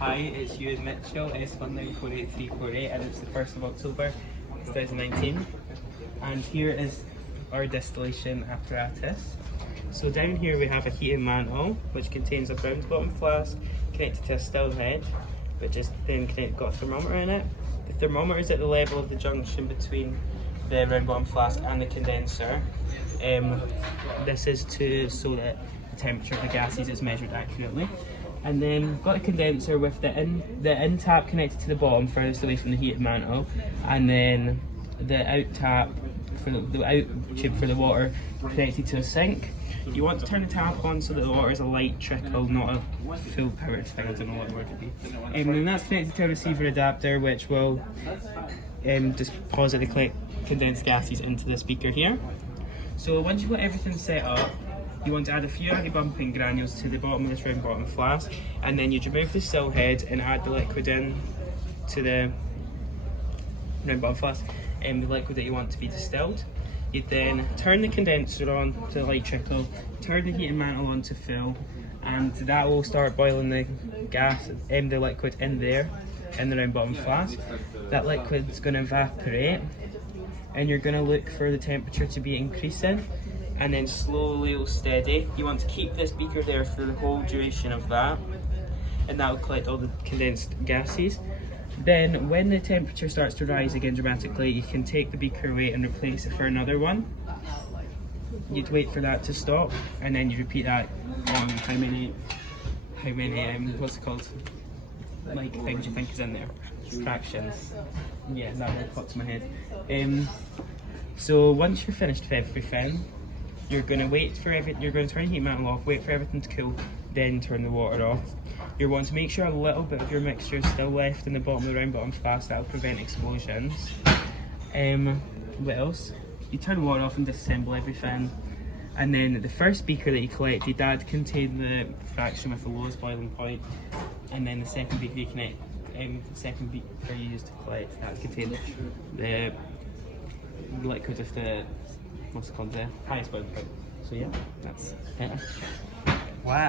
Hi, it's Ewan Mitchell, S194838, and it's the 1st of October 2019. And here is our distillation apparatus. So down here we have a heating mantle, which contains a round bottom flask connected to a still head, which is then got a thermometer in it. The thermometer is at the level of the junction between the round bottom flask and the condenser. This is so that the temperature of the gases is measured accurately. And then we've got a condenser with the in tap connected to the bottom furthest away from the heated mantle, and then the out tap for the out tube for the water connected to a sink. You want to turn the tap on so that the water is a light trickle, not a full powered thing. I don't know what the word would be. And that's connected to a receiver adapter, which will deposit the condensed gases into the speaker here. So once you've got everything set up, you want to add a few anti-bumping granules to the bottom of this round bottom flask, and then you'd remove the still head and add the liquid in to the round bottom flask, and the liquid that you want to be distilled. You'd then turn the condenser on to light trickle, turn the heating mantle on to full, and that will start boiling the gas and the liquid in there, in the round bottom flask. That liquid's going to evaporate, and you're going to look for the temperature to be increasing, and then slowly or steady. You want to keep this beaker there for the whole duration of that, and that will collect all the condensed gases. Then when the temperature starts to rise again dramatically, you can take the beaker away and replace it for another one. You'd wait for that to stop, and then you repeat that on how many what's it called, like things you think is in there, fractions. Yeah, that really popped to my head. So once you're finished with everything, you're going to turn the heat mantle off, wait for everything to cool, then turn the water off. You want to make sure a little bit of your mixture is still left in the bottom of the round bottom flask. That will prevent explosions. What else? You turn the water off and disassemble everything. And then the first beaker that you collected, that contained the fraction with the lowest boiling point. And then the second beaker you used to collect, that contained the liquid with the, what's it called, the highest boiling point. So yeah, that's it. Wow.